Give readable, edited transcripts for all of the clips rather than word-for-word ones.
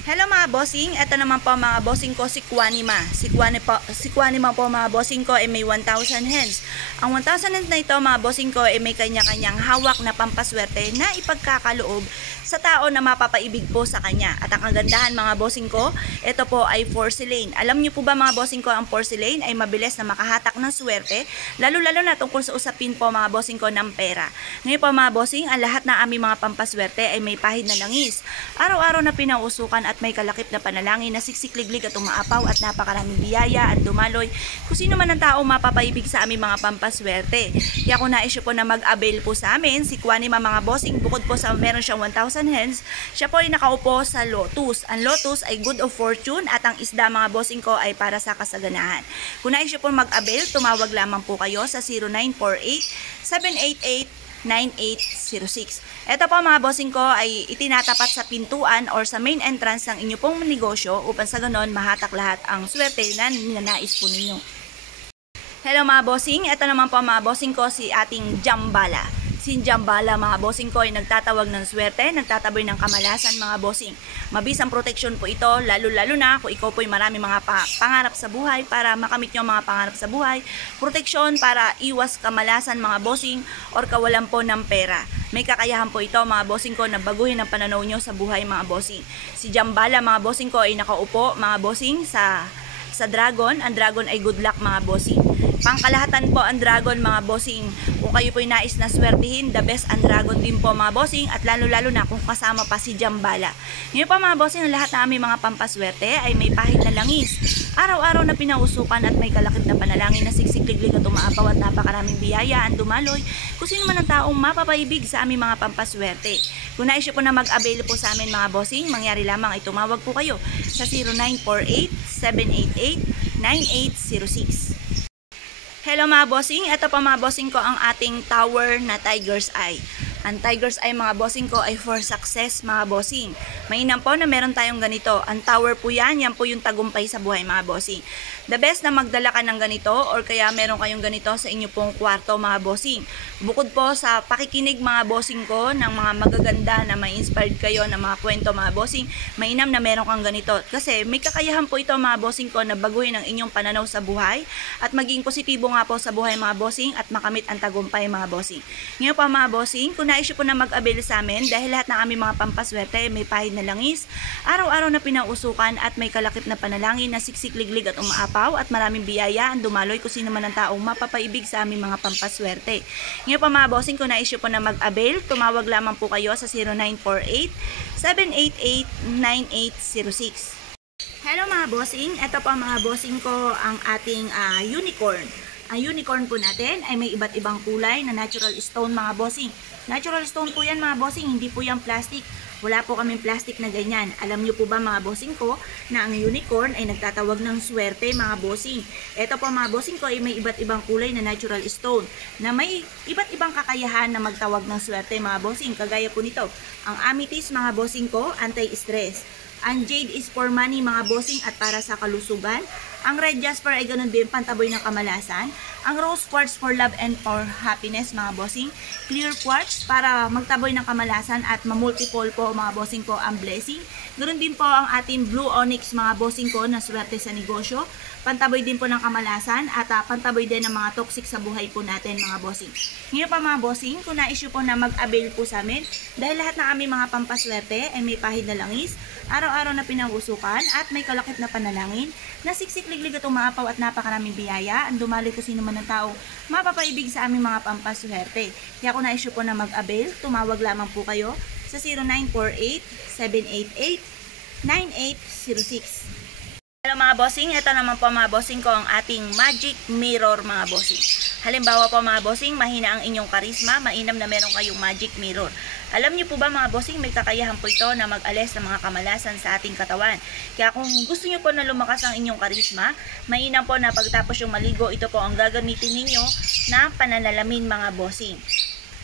Hello mga bossing, ito naman po mga bossing ko si Quanima. Si Quanima po mga bossing ko ay may 1,000 hens. Ang 1,000 hens na ito mga bossing ko ay may kanya-kanyang hawak na pampaswerte na ipagkakaloob sa tao na mapapaibig po sa kanya. At ang kagandahan mga bossing ko, ito po ay porcelain. Alam niyo po ba mga bossing ko, ang porcelain ay mabilis na makahatak ng swerte, lalo-lalo na tungkol sa usapin po mga bossing ko ng pera. Ngayon po mga bossing, ang lahat ng aming mga pampaswerte ay may pahid na langis. Araw-araw na pinausukan at may kalakip na panalangin na siksikliglig at umaapaw at napakaraming biyaya at dumaloy kung sino man ang tao mapapaibig sa aming mga pampaswerte. Kaya kung na-issue po na mag-avail po sa amin, si Quanima mga bossing, bukod po sa meron siyang 1,000 hens, siya po ay nakaupo sa lotus. Ang lotus ay good of fortune at ang isda mga bossing ko ay para sa kasaganahan. Kung na-issue po mag-avail, tumawag lamang po kayo sa 0948-788-9806. Ito po mga bossing ko ay itinatapat sa pintuan or sa main entrance ng inyo pong negosyo upang sa ganon mahatak lahat ang swerte na ninanais po ninyo. Hello mga bossing, ito naman po mga bossing ko si ating Jambala. Si Jambala mga bossing ko ay nagtatawag ng swerte, nagtataboy ng kamalasan mga bossing. Mabisang protection po ito, lalo-lalo na kung ikaw po ay marami mga pangarap sa buhay para makamit nyo mga pangarap sa buhay. Proteksyon para iwas kamalasan mga bossing or kawalan po ng pera. May kakayahan po ito mga bossing ko na baguhin ang pananaw nyo sa buhay mga bossing. Si Jambala mga bossing ko ay nakaupo mga bossing sa dragon. Ang dragon ay good luck mga bossing. Pangkalahatan po ang dragon mga bossing. Kung kayo po'y nais na swertihin, the best ang dragon din po mga bossing at lalo-lalo na kung kasama pa si Jambala. Ngayon po mga bossing, ang lahat na aming mga pampaswerte ay may pahid na langis. Araw-araw na pinausukan at may kalakip na panalangin na siksikliglig at umaapaw at napakaraming biyaya ang dumaloy kung sino man ang taong mapapaibig sa aming mga pampaswerte. Kung na-issue po na mag-avail po sa amin mga bossing, mangyari lamang ay tumawag po kayo sa 0948-788-9806. Hello mga bossing, ito pa mga bossing ko ang ating tower na Tiger's Eye. Ang Tiger's Eye mga bossing ko ay for success mga bossing. Mainam po na meron tayong ganito. Ang tower po yan po yung tagumpay sa buhay mga bossing. The best na magdala ka ng ganito or kaya meron kayong ganito sa inyo pong kwarto mga bossing. Bukod po sa pakikinig mga bossing ko ng mga magaganda na may inspired kayo ng mga kwento mga bossing, mainam na meron kang ganito. Kasi may kakayahan po ito mga bossing ko na baguhin ang inyong pananaw sa buhay at maging positibo nga po sa buhay mga bossing at makamit ang tagumpay mga bossing. Ngayon pa mga bossing, kung na-issue po na mag-avail sa amin dahil lahat ng aming mga pampaswerte may pahid na langis, araw-araw na pinausukan at may kalakip na panalangin na siksikliglig at umaapaw at maraming biyaya ang dumaloy kung sino man ang taong mapapaibig sa aming mga pampaswerte. Ngayon pa mga bossing, kung na-issue po na mag-avail, tumawag lamang po kayo sa 0948-788-9806. Hello mga bossing, ito po mga bossing ko ang ating unicorn. Ang unicorn po natin ay may iba't ibang kulay na natural stone mga bossing. Natural stone po yan mga bossing, hindi po yan plastic. Wala po kaming plastic na ganyan. Alam niyo po ba mga bossing ko na ang unicorn ay nagtatawag ng swerte mga bossing. Ito po mga bossing ko ay may iba't ibang kulay na natural stone na may iba't ibang kakayahan na magtawag ng swerte mga bossing. Kagaya po nito, ang amethyst mga bossing ko, anti-stress. Ang jade is for money mga bossing at para sa kalusugan. Ang red jasper ay ganun din, pantaboy ng kamalasan. Ang rose quartz for love and for happiness mga bossing. Clear quartz para magtaboy ng kamalasan at mamultiple po mga bossing ko ang blessing. Ganun din po ang ating blue onyx mga bossing ko na swerte sa negosyo. Pantaboy din po ng kamalasan at pantaboy din ng mga toxic sa buhay po natin mga bossing. Ngayon pa mga bossing, kung na-issue po na mag-avail po sa amin, dahil lahat ng aming mga pampaswerte ay may pahid na langis, araw-araw na pinangusukan at may kalakip na panalangin, na siksik-liglig at umaapaw at napakaraming biyaya, ang dumaloy kung sino man ang tao mapapaibig sa aming mga pampaswerte. Kaya kung na-issue po na mag-avail, tumawag lamang po kayo sa 0948-788-9806. Hello mga bossing, ito naman po mga bossing ko ang ating magic mirror mga bossing. Halimbawa po mga bossing, mahina ang inyong karisma, mainam na meron kayong magic mirror. Alam niyo po ba mga bossing, may kakayahan po ito na mag-alis ng mga kamalasan sa ating katawan. Kaya kung gusto niyo po na lumakas ang inyong karisma, mainam po na pagtapos yung maligo, ito po ang gagamitin ninyo na pananalamin mga bossing.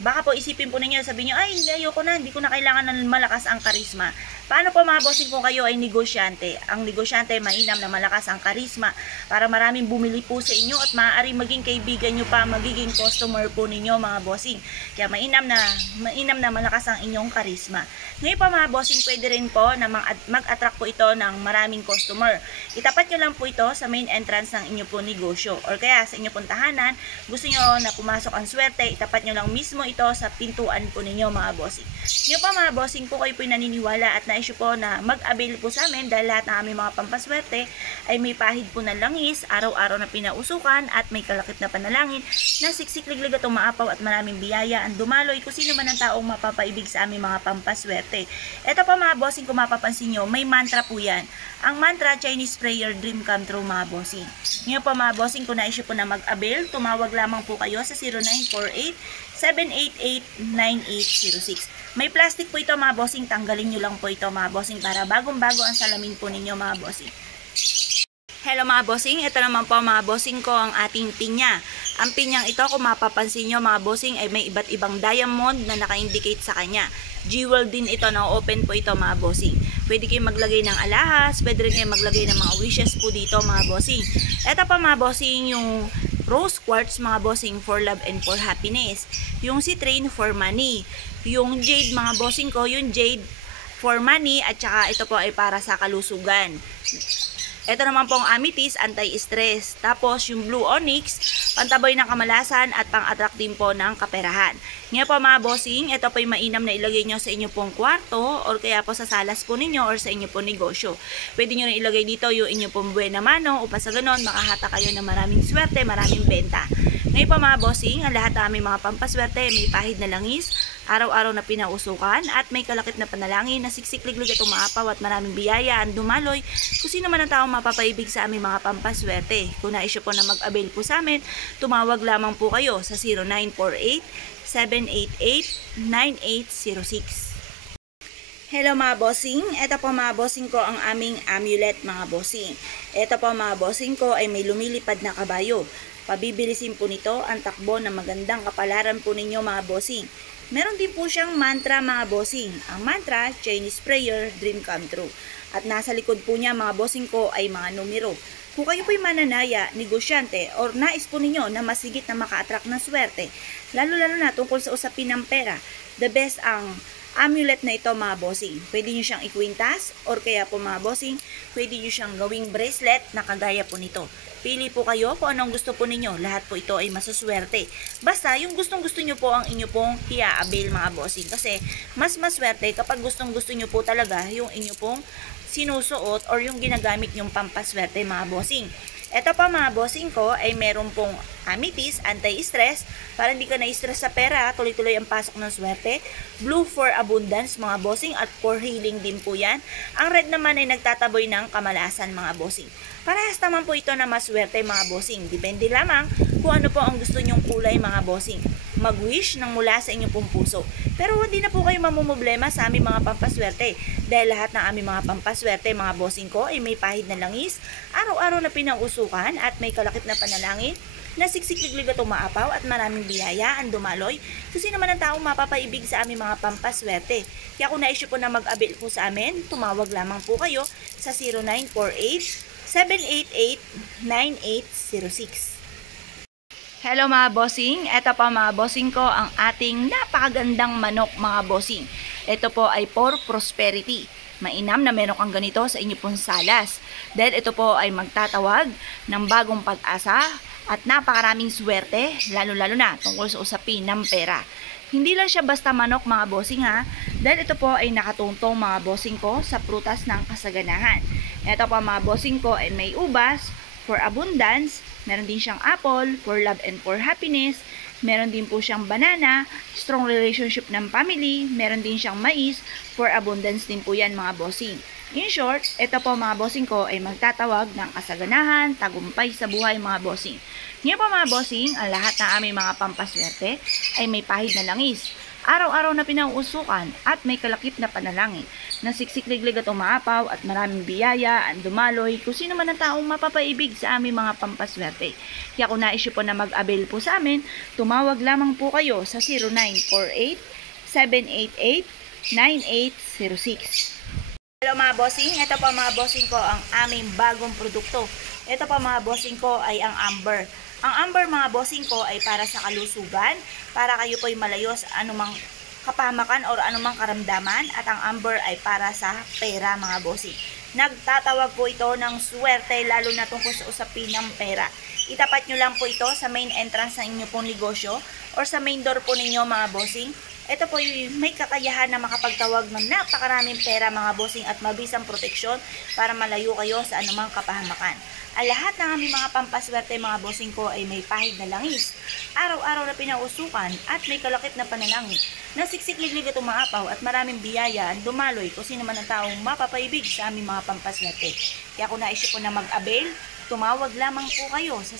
Baka po isipin po ninyo, sabihin nyo, ay hindi, ayoko na, hindi ko na kailangan ng malakas ang karisma. Paano po mga bossing kung kayo ay negosyante? Ang negosyante, mainam na malakas ang karisma para maraming bumili po sa inyo at maaari maging kaibigan nyo pa, magiging customer po ninyo mga bossing. Kaya mainam na malakas ang inyong karisma. Ngayon po mga bossing, pwede rin po na mag-attract po ito ng maraming customer. Itapat nyo lang po ito sa main entrance ng inyo po negosyo. Or kaya sa inyo pong tahanan, gusto nyo na pumasok ang swerte, itapat nyo lang mismo ito sa pintuan po ninyo mga bossing. Ngayon po mga bossing, po kayo po naniniwala at na-issue po na mag-avail po sa amin dahil lahat ng aming mga pampaswerte ay may pahid po ng langis, araw-araw na pinausukan at may kalakip na panalangin na siksik-liglig at umaapaw at maraming biyaya ang dumaloy kung sino man ang taong mapapaibig sa aming mga pampaswerte. Ito pa mga bossing, kung mapapansin nyo, may mantra po yan. Ang mantra, Chinese prayer, dream come true mga bossing. Ngayon po mga bossing, kung na-issue po na mag-avail, tumawag lamang po kayo sa 0948-788-9806. May plastic po ito mga bossing, tanggalin nyo lang po ito mga bossing para bagong-bago ang salamin po ninyo mga bossing. Hello mga bossing, ito naman po mga bossing ko ang ating pinya. Ang pinyang ito, kung mapapansin nyo mga bossing, ay may iba't ibang diamond na naka-indicate sa kanya. Jewel din ito, na-open po ito mga bossing. Pwede kayo maglagay ng alahas, pwede rin kayo maglagay ng mga wishes po dito mga bossing. Ito pa mga bossing, yung rose quartz mga bossing, for love and for happiness. Yung citrine for money. Yung jade mga bossing ko, yung jade for money at saka ito po ay para sa kalusugan. Ito naman pong amethyst, anti-stress. Tapos yung blue onyx, pantaboy ng kamalasan at pang-attract din po ng kaperahan. Ngayon po mga bossing, ito po yung mainam na ilagay nyo sa inyo pong kwarto or kaya po sa salas po ninyo or sa inyo pong negosyo. Pwede nyo na ilagay dito yung inyo pong buena mano upang sa ganon makahata kayo ng maraming swerte, maraming benta. Ngayon po mga bossing, ang lahat ng aming mga pampaswerte may pahid na langis, araw-araw na pinausukan at may kalakip na panalangin na siksik-liglig at umaapaw at maraming biyaya ang dumaloy kung sino man ang taong mapapaibig sa aming mga pampaswerte. Kung na-issue po na mag-avail po sa amin, tumawag lamang po kayo sa 0948-788-9806. Hello mga bossing, ito po mga bossing ko ang aming amulet mga bossing. Ito po mga bossing ko ay may lumilipad na kabayo. Pabibilisin po nito ang takbo ng magandang kapalaran po ninyo mga bossing. Meron din po siyang mantra mga bossing. Ang mantra, Chinese prayer, dream come true. At nasa likod po niya mga bossing ko ay mga numero. Kung kayo po'y mananaya, negosyante, or nais po ninyo na masigit na maka-attract ng swerte, lalo-lalo na tungkol sa usapin ng pera, the best ang amulet na ito mga bossing. Pwede nyo siyang ikwintas, or kaya po mga bossing, pwede nyo siyang gawing bracelet na kagaya po nito. Pili po kayo kung anong gusto po ninyo. Lahat po ito ay masuswerte. Basta, yung gustong-gusto nyo po ang inyo pong i-avail mga bossing. Kasi, mas maswerte kapag gustong-gusto nyo po talaga yung inyo pong sinusuot or yung ginagamit nyong pampaswerte mga bossing. Ito pa mga bossing ko ay meron pong amethyst, anti-stress, para hindi ka na-stress sa pera, tuloy-tuloy ang pasok ng swerte. Blue for abundance mga bossing at for healing din po yan. Ang red naman ay nagtataboy ng kamalasan mga bossing. Parehas naman po ito na maswerte mga bossing. Depende lamang kung ano po ang gusto nyong kulay mga bossing. Mag-wish ng mula sa inyong pong puso. Pero hindi na po kayo mamumblema sa aming mga pampaswerte. Dahil lahat ng aming mga pampaswerte mga bossing ko ay may pahid na langis, araw-araw na pinausukan at may kalakip na panalangin na siksik-liglig at umaapaw at maraming biyaya ang dumaloy kasi naman ang taong mapapaibig sa aming mga pampaswerte. Kaya kung na-issue po na mag-avail po sa amin, tumawag lamang po kayo sa 0948-788-9806. Hello mga bossing, ito pa mga bossing ko ang ating napakagandang manok mga bossing. Ito po ay for prosperity. Mainam na meron kang ganito sa inyo pong salas. Dahil ito po ay magtatawag ng bagong pag-asa at napakaraming swerte, lalo-lalo na tungkol sa usapin ng pera. Hindi lang siya basta manok mga bossing ha, dahil ito po ay nakatuntong mga bossing ko sa prutas ng kasaganahan. Ito po mga bossing ko ay may ubas, for abundance, meron din siyang apple, for love and for happiness, meron din po siyang banana, strong relationship ng family, meron din siyang mais, for abundance din po yan mga bossing. In short, ito po mga bossing ko ay magtatawag ng kasaganahan, tagumpay sa buhay mga bossing. Ngayon po mga bossing, ang lahat ng aming mga pampaswerte ay may pahid na langis. araw-araw na pinauusukan at may kalakip na panalangin, na siksik-liglig at umaapaw at maraming biyaya, ang dumaloy, kung sino man ang taong mapapaibig sa aming mga pampaswerte. Kaya kung naisip po na mag-avail po sa amin, tumawag lamang po kayo sa 0948-788-9806. Hello mga bossing, ito po mga bossing ko ang aming bagong produkto. Ito po mga bossing ko ay ang Amber. Ang Amber mga bossing ko ay para sa kalusugan, para kayo po'y malayo sa anumang kapahamakan o anumang karamdaman, at ang Amber ay para sa pera mga bossing. Nagtatawag po ito ng swerte lalo na tungkol sa usapin ng pera. Itapat nyo lang po ito sa main entrance ng inyo pong negosyo or sa main door po ninyo mga bossing. Ito po may kakayahan na makapagtawag ng napakaraming pera mga bossing at mabisang proteksyon para malayo kayo sa anumang kapahamakan. Ang lahat ng aming mga pampaswerte mga bossing ko ay may pahid na langis, araw-araw na pinausukan at may kalakip na panalangin, na siksik-liglig at umaapaw at maraming biyaya ang dumaloy kung sino man ang taong mapapaibig sa aming mga pampaswerte. Kaya kung naisip po na mag-avail, tumawag lamang po kayo sa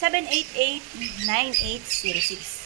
0948-788-9806.